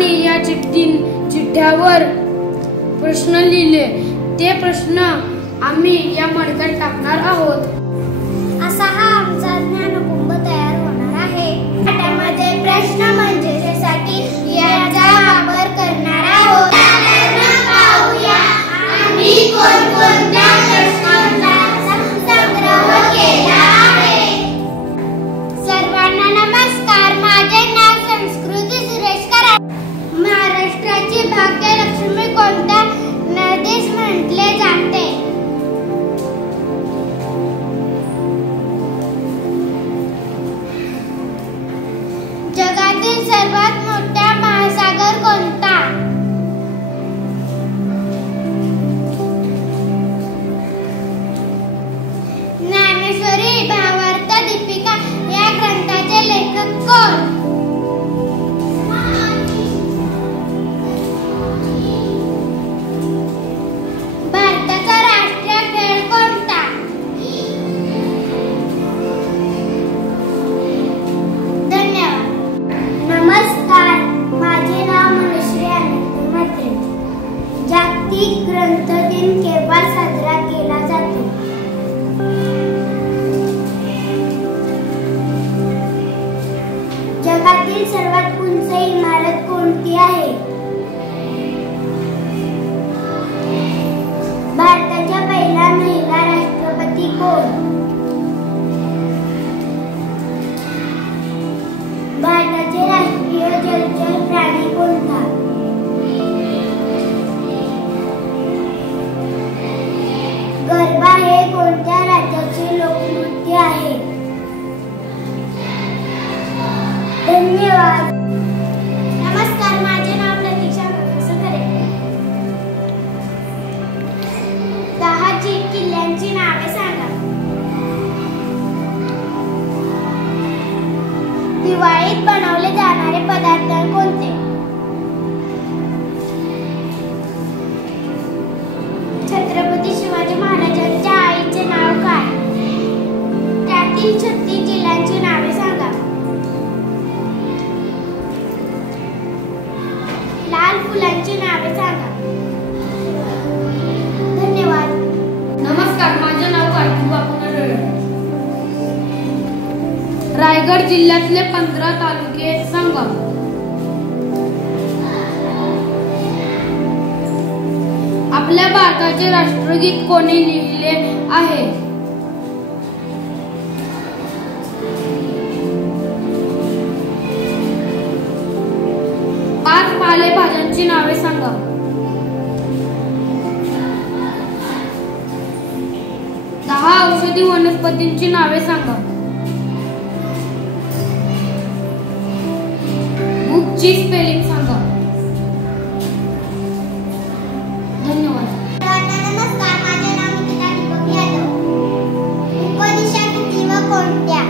आणि या चिठ्ठ्यावर प्रश्न लिहिले. ते प्रश्न आम्ही या मडक्यात टाकणार आहोत. असा हा आमचा ज्ञानकुंभ तयार होणार आहे. त्यामध्ये प्रश्न मंजुषेसाठी याचा वापर करणार आहोत. पाहूया आम्ही कोणकोणत्या प्रश्नांचा संग्रह केला आहे. सर्वांना नमस्कार. माझे नाव संस्कृती सुरेश कराड. महाराष्ट्राची भाग्यलक्ष्मी कोणत्या नदीस म्हटले जाते? जगातील सर्वात मोठा महासागर कोणता? ज्ञानेश्वरी भावार्थ दीपिका या ग्रंथाचे लेखक कोण? भारताचा राष्ट्रीय खेळ कोणता? धन्यवाद. नमस्कार. माझे नाव मनश्री अनंत म्हात्रे. जागतिक ग्रंथ दिन केव्हा साजरा केला जातो? जगातील सर्वात उंच इमारत कोणती आहे? भारताच्या पहिल्या महिला राष्ट्रपती कोण? भारताचे राष्ट्रीय जलचर प्राणी कोणता? गरबा हे कोणत्या राज्याचे लोकनृत्य आहे? धन्यवाद. नमस्कार. माझे नाव प्रतीक्षा खरे. 10 किल्ल्यांची नावे सांगा. दिवाळीत बनवले जाणारे पदार्थ कोणते? छत्रपती शिवाजी महाराजांच्या आईचे नाव काय? त्यातील 36 जिल्ह्यांची नावे सांगा. लाल फुलांची नावे सांगा. धन्यवाद. नमस्कार. माझे नाव कार्तिक बापूनाथ रळे. रायगड जिल्ह्यातले 15 तालुके सांगा. आपल्या भारताचे राष्ट्रगीत कोणी लिहिले आहे? पालेभाज्यांची नावे सांगा. दहा औषधी वनस्पतींची नावे सांगा. बुकची स्पेलिंग सांगा. धन्यवाद. नमस्कार. माझे नाव निकिता दीपक यादव. उपदिशा किती व कोणत्या?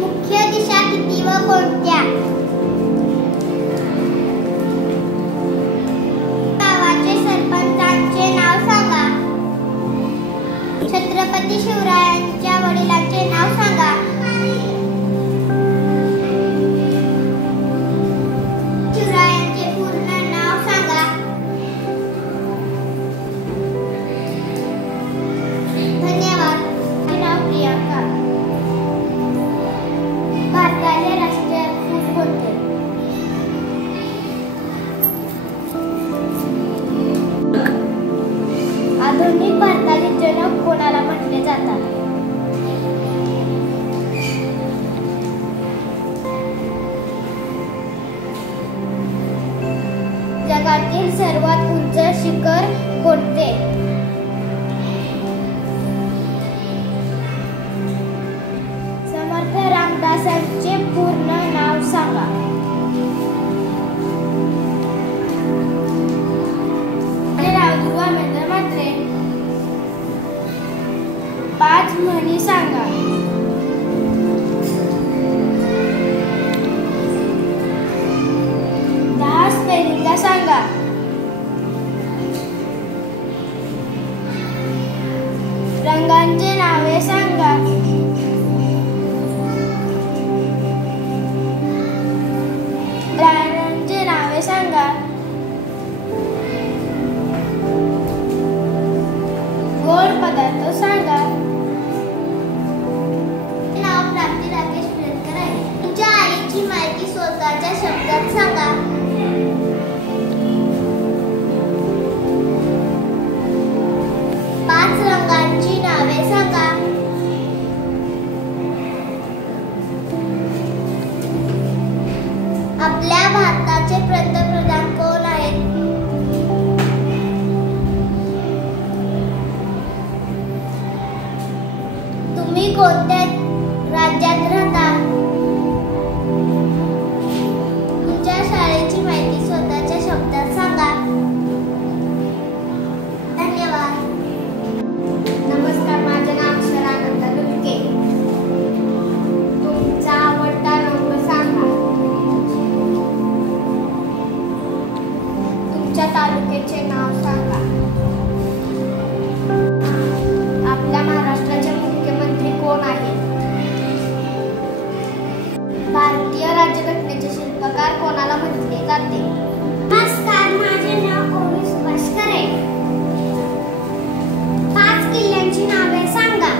मुख्य दिशा किती व कोणत्या? गावाचे सरपंचांचे नाव सांगा. छत्रपती शिवरायांच्या वडिलांचे नाव सांगा. शिवरायांचे पूर्ण नाव सांगा. धन्यवाद. माझे नाव प्रियांका. भारताचे राष्ट्रीय फूल कोणते? आधुनिक भारताचे जनक कोणाला म्हटले जातात? जगातील सर्वात उंच शिखर कोणते? समर्थ रामदासांचे पूर्ण नाव सांगा. म्हात्रे. 5 म्हणी सांगा. स्पेलिंग सांगा. रंगांचे नावे सांगा. आपल्या भारताचे पंतप्रधान कोण आहेत? तुम्ही कोणत्या राज्यात राहता? तुमच्या शाळेची माहिती स्वतःच्या शब्दात सांगा. धन्यवाद. नमस्कार, माझे नाव अक्षरा अनंत डुलके. तुमचा आवडता रंग सांगा. तुमच्या तालुक्याचे नाव सांगा. आपल्या महाराष्ट्राचे मुख्यमंत्री कोण आहेत? भारतीय राज्यघटनेचे शिल्पकार कोणाला म्हटले जाते? नमस्कार, माझे नाव ओवी सुभाष करे. 5 किल्ल्यांची नावे सांगा.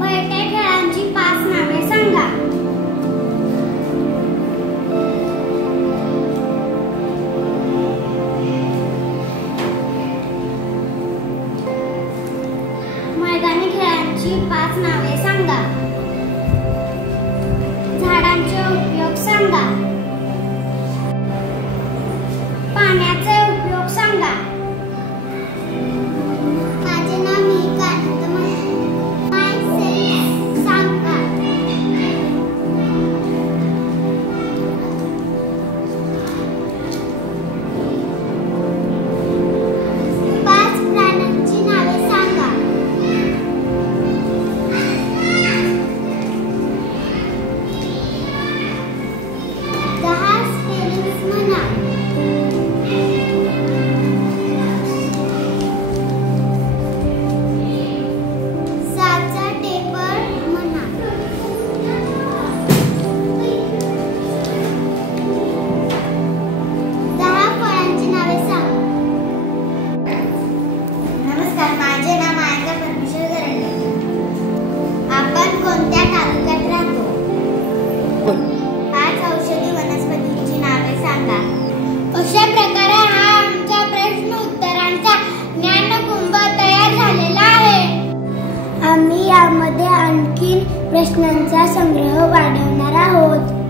बैठ्या खेळांची 5 नावे सांगा. मैदानी खेळांची 5 नावे सांगा. झाडांचे उपयोग सांगा. पाण्याचे उपयोग सांगा. माझे नाव मिहिका अनंत सांगा. पाच प्राण्यांची नावे सांगा. दहा स्पेलिंग्स म्हणा. सातचा टेबल म्हणा. दहा फळांची नावे सांग. नमस्कार, माझे नाव मायका परमेश्वर गरडे. आपण कोणत्या तालुक्यात राहतो? 5 औषधी वनस्पतींची नावे सांगा. अशा प्रकारे हा आमचा प्रश्न उत्तरांचा ज्ञानकुंभ तयार झालेला आहे. आम्ही यामध्ये आणखीन प्रश्नांचा संग्रह वाढवणार आहोत.